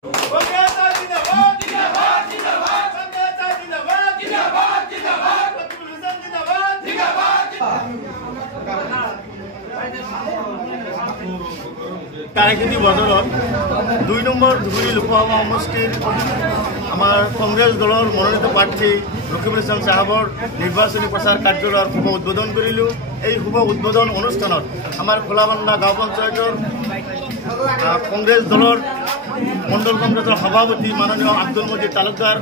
কাৰাইখানি বজাৰত ২ নম্বৰ ধুবুৰী লোকসভা সমষ্টিৰ আমাৰ কংগ্ৰেছ দলৰ মনোনীত প্ৰাৰ্থী ৰকিবুল হাছান সাহেবৰ নিৰ্বাচনী প্ৰচাৰ কাৰ্যালয়ৰ শুভ উদ্বোধন কৰিলোঁ। এই শুভ উদ্বোধন অনুষ্ঠানত আমাৰ খোলাবান্ধা গাঁও পঞ্চায়তৰ কংগ্ৰেছ দলৰ মণ্ডল কংগ্ৰেছৰ সভাপতি মাননীয় আব্দুল মজিদ তালুকদাৰ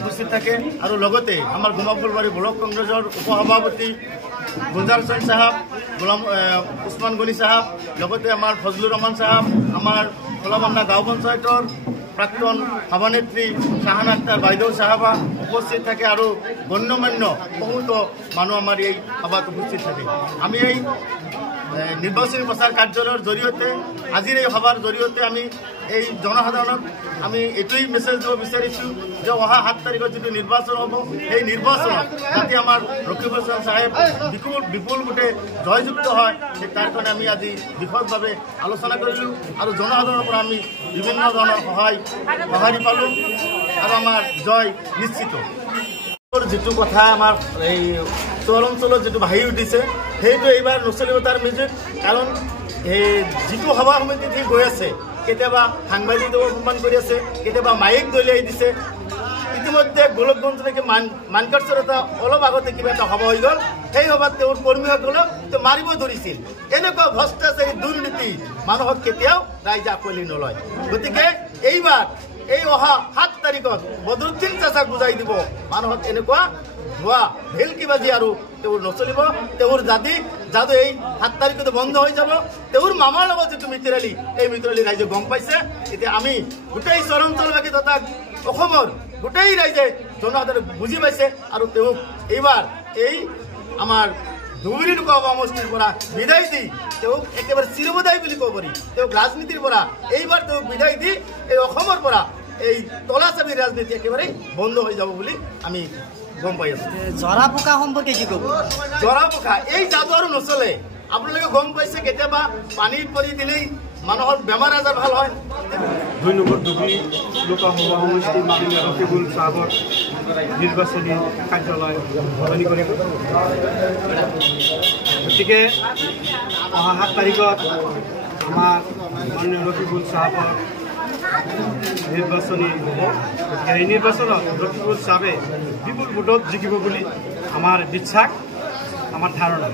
উপস্থিত থাকে আৰু লগতে আমাৰ গোমাফুলবাৰী ব্লক কংগ্ৰেছৰ উপসভাপতি গুলজাৰ হুছেইন সাহেব, উছমান গনি সাহেব, লগতে আমাৰ ফজলুৰ ৰহমান সাহেব, আমাৰ খোলাবান্ধা গাঁও পঞ্চায়তৰ প্ৰাক্তন সভানেত্ৰী শাহানা আক্তাৰ বাইদেউ সাহেবা উপস্থিত থাকে আৰু গণ্যমান্য বহুতো মানুহ আমাৰ এই সভাত উপস্থিত থাকে। আমি এই নিৰ্বাচনী প্ৰচাৰ কাৰ্যালয়ৰ জৰিয়তে আজিৰ এই সভাৰ জৰিয়তে আমি এই জনসাধাৰণক আমি এইটোৱেই মেছেজ দিব বিচাৰিছোঁ যে অহা 7 তাৰিখত যিটো নিৰ্বাচন হ'ব সেই নিৰ্বাচনত যাতে আমাৰ ৰকিবুল হাছান সাহেব বিপুল ভোটে জয়যুক্ত হয় সেই তাৰ কাৰণে আমি আজি বিশদভাৱে আলোচনা কৰিলোঁ আৰু জনসাধাৰণৰ পৰা আমি বিভিন্ন ধৰণৰ সঁহাৰি পালোঁ আৰু আমাৰ জয় নিশ্চিত। যিটো কথা আমাৰ এই চহৰ অঞ্চলত যিটো বাঢ়ি উঠিছে সেইটো এইবাৰ নচলিব তাৰ মিউজিক, কাৰণ এই যিটো সভা সমিতিত সি গৈ আছে কেতিয়াবা সাংবাদিকক অপমান কৰি আছে, কেতিয়াবা মাইক দলিয়াই দিছে। ইতিমধ্যে গোলকগঞ্জলৈকে মানকাটছৰ এটা অলপ আগতে কিবা এটা সভা হৈ গ'ল, সেই সভাত তেওঁৰ কৰ্মীসকলক মাৰিব ধৰিছিল। এনেকুৱা ভ্ৰষ্টাচাৰী দুৰ্নীতি মানুহক কেতিয়াও ৰাইজে আঁকোৱালি নলয়। গতিকে এইবাৰ এই অহা 7 তাৰিখত বদৰুদ্দিন চাচাক বুজাই দিব মানুহক এনেকুৱা ভুৱা ভেলকিবাজি আৰু তেওঁৰ নচলিব। তেওঁৰ যাদু এই 7 তাৰিখতে বন্ধ হৈ যাব। তেওঁৰ মামাৰ লগত যিটো মিতিৰালি এই মিতিৰালি ৰাইজে গম পাইছে। এতিয়া আমি গোটেই চহৰ অঞ্চলবাসী তথা অসমৰ গোটেই ৰাইজে জনসাধাৰণে বুজি পাইছে আৰু তেওঁক এইবাৰ এই আমাৰ ধুবুৰী লোকসভা সমষ্টিৰ পৰা বিদায় দি তেওঁক একেবাৰে চিৰবিদায় বুলি ক'ব পাৰি। তেওঁক ৰাজনীতিৰ পৰা এইবাৰ তেওঁক বিদায় দি এই অসমৰ পৰা এই তলাচাবিৰ ৰাজনীতি একেবাৰে বন্ধ হৈ যাব বুলি আমি গম পাই আছোঁ। জৰা পোকা সম্পৰ্কে কি ক'ব? জৰা পোকা এই যাদু আৰু নচলে। আপোনালোকে গম পাইছে কেতিয়াবা পানীত পৰি দিলেই মানুহৰ বেমাৰ আজাৰ ভাল হয়। ২ নম্বৰ ধুবুৰী লোকসভা সমষ্টিৰ মাননীয় ৰকিবুল সাহেবৰ নিৰ্বাচনী কাৰ্যালয় সলনি কৰিব। গতিকে অহা 7 তাৰিখত আমাৰ মাননীয় ৰকিবুল সাহেবৰ নিৰ্বাচনী হ'ব। এই নিৰ্বাচনত ৰকিবুল সাহেবে বিপুল ভোটত জিকিব বুলি আমাৰ বিশ্বাস, আমাৰ ধাৰণা।